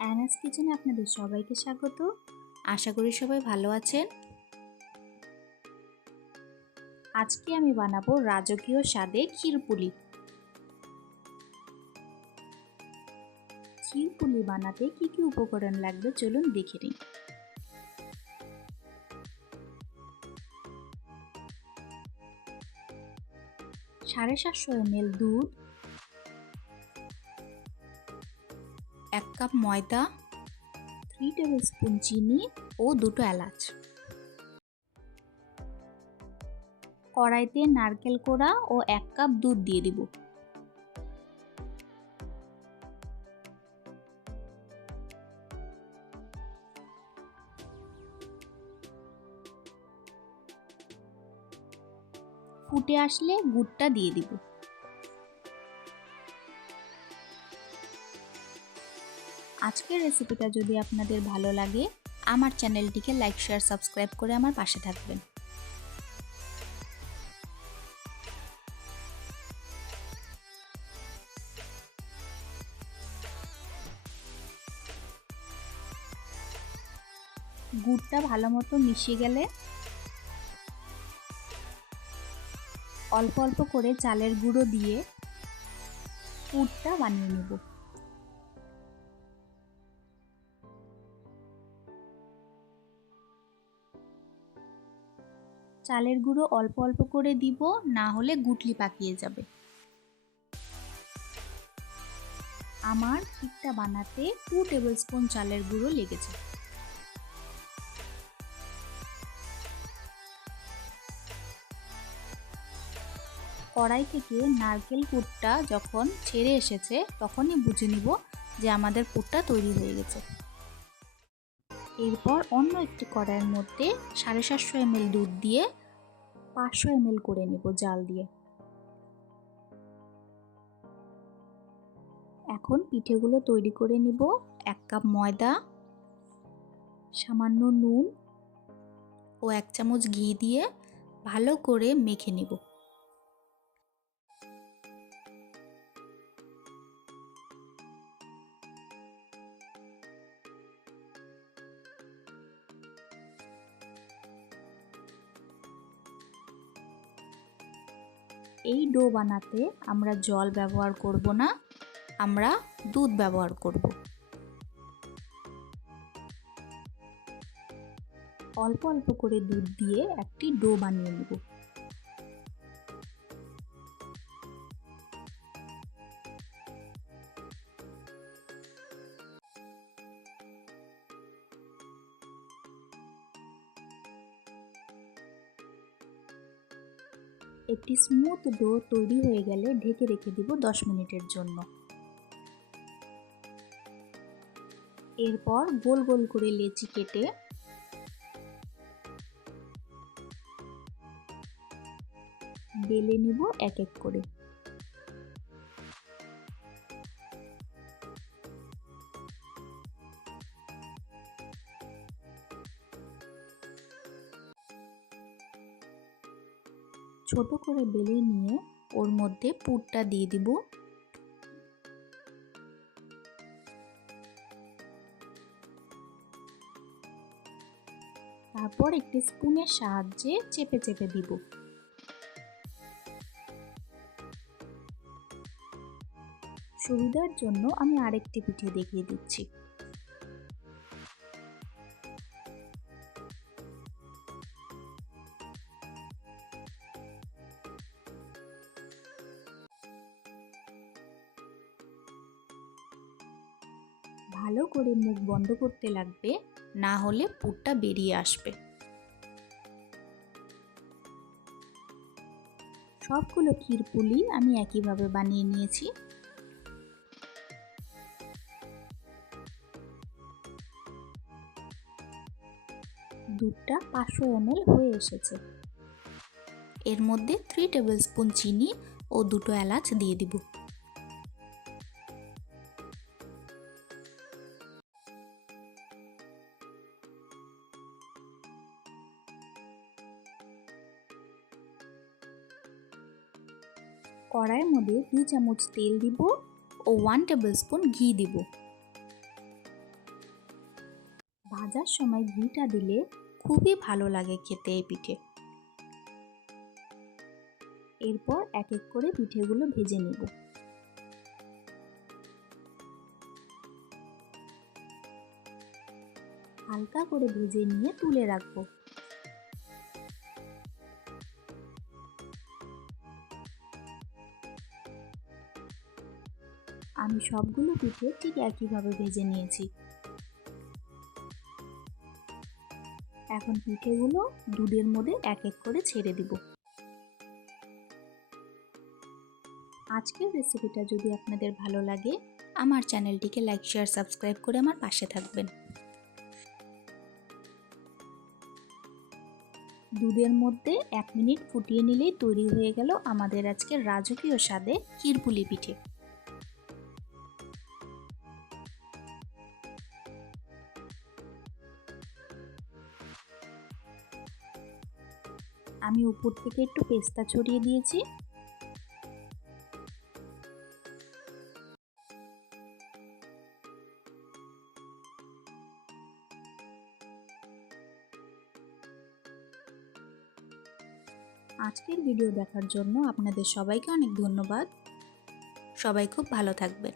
অ্যানাস কিচেনে আপনাদের সবাইকে স্বাগত। আশা করি সবাই ভালো আছেন। আজকে আমি বানাবো রাজকীয় স্বাদে ক্ষীরপুলি। ক্ষীরপুলি বানাতে কি কি উপকরণ লাগবে চলুন দেখে নিই। সাড়ে সাতশো এমএল দুধ এক কাপ ময়দা থ্রি টেবিল স্পুন চিনি ও দুটো এলাচ। কড়াইতে নারকেল কোড়া ও এক কাপ দুধ দিয়ে দিব। ফুটে আসলে গুড়টা দিয়ে দিব। আজকের রেসিপিটা যদি আপনাদের ভালো লাগে, আমার চ্যানেলটিকে লাইক শেয়ার সাবস্ক্রাইব করে আমার পাশে থাকবেন। গুড়টা ভালো মতো মিশিয়ে গেলে অল্প অল্প করে চালের গুঁড়ো দিয়ে পুরটা বানিয়ে নেব। চালের গুঁড়ো অল্প অল্প করে দিব, না হলে গুটলি পাকিয়ে যাবে। আমার ক্ষীরটা বানাতে টু টেবিল স্পুন চালের গুঁড়ো লেগেছে। কড়াই থেকে নারকেল পুরটা যখন ছেড়ে এসেছে, তখনই বুঝে নিব যে আমাদের পুরটা তৈরি হয়ে গেছে। এরপর অন্য একটি কড়াইয়ের মধ্যে সাড়ে সাতশো এমএল দুধ দিয়ে পাঁচশো এমএল করে নেব জাল দিয়ে। এখন পিঠেগুলো তৈরি করে নিব। এক কাপ ময়দা, সামান্য নুন ও এক চামচ ঘি দিয়ে ভালো করে মেখে নেব। এই ডো বানাতে আমরা জল ব্যবহার করব না, আমরা দুধ ব্যবহার করব। অল্প অল্প করে দুধ দিয়ে একটি ডো বানিয়ে নেব। একটি স্মুথ ডো তৈরি হয়ে গেলে ঢেকে রেখে দিব দশ মিনিটের জন্য। এরপর গোল গোল করে লেচি কেটে বেলে নিব এক এক করে। ছোট করে বেলে নিয়ে ওর মধ্যে পুরটা দিয়ে দিব। তারপর একটি স্পুনের সাহায্যে চেপে চেপে দিব। সুবিধার জন্য আমি আরেকটি পিঠে দেখিয়ে দিচ্ছি। ভালো করে মুখ বন্ধ করতে লাগবে, না হলে পুরটা বেরিয়ে আসবে। সবগুলো ক্ষীরপুলি আমি একইভাবে বানিয়ে নিয়েছি। দুধটা পাঁচশো এমএল হয়ে এসেছে। এর মধ্যে থ্রি টেবিল স্পুন চিনি ও দুটো এলাচ দিয়ে দিব। কড়াইয়ের মধ্যে দুই চামচ তেল দিব ও ওয়ান টেবিল স্পুন ঘি দিব। ভাজার সময় ঘিটা দিলে খুবই ভালো লাগে খেতে এই পিঠে। এরপর এক এক করে পিঠেগুলো ভেজে নেব। হালকা করে ভেজে নিয়ে তুলে রাখব। আমি সবগুলো পিঠে ঠিক একইভাবে ভেজে নিয়েছি। এখন পিঠেগুলো দুধের মধ্যে এক এক করে ছেড়ে দিব। আজকের রেসিপিটা যদি আপনাদের ভালো লাগে, আমার চ্যানেলটিকে লাইক, শেয়ার, সাবস্ক্রাইব করে আমার পাশে থাকবেন। দুধের মধ্যে এক মিনিট ফুটিয়ে নিলেই তৈরি হয়ে গেল আমাদের আজকে রাজকীয় স্বাদে ক্ষীরপুলি পিঠে। আমি উপর থেকে একটু পেস্তা ছড়িয়ে দিয়েছি। আজকের ভিডিও দেখার জন্য আপনাদের সবাইকে অনেক ধন্যবাদ। সবাই খুব ভালো থাকবেন।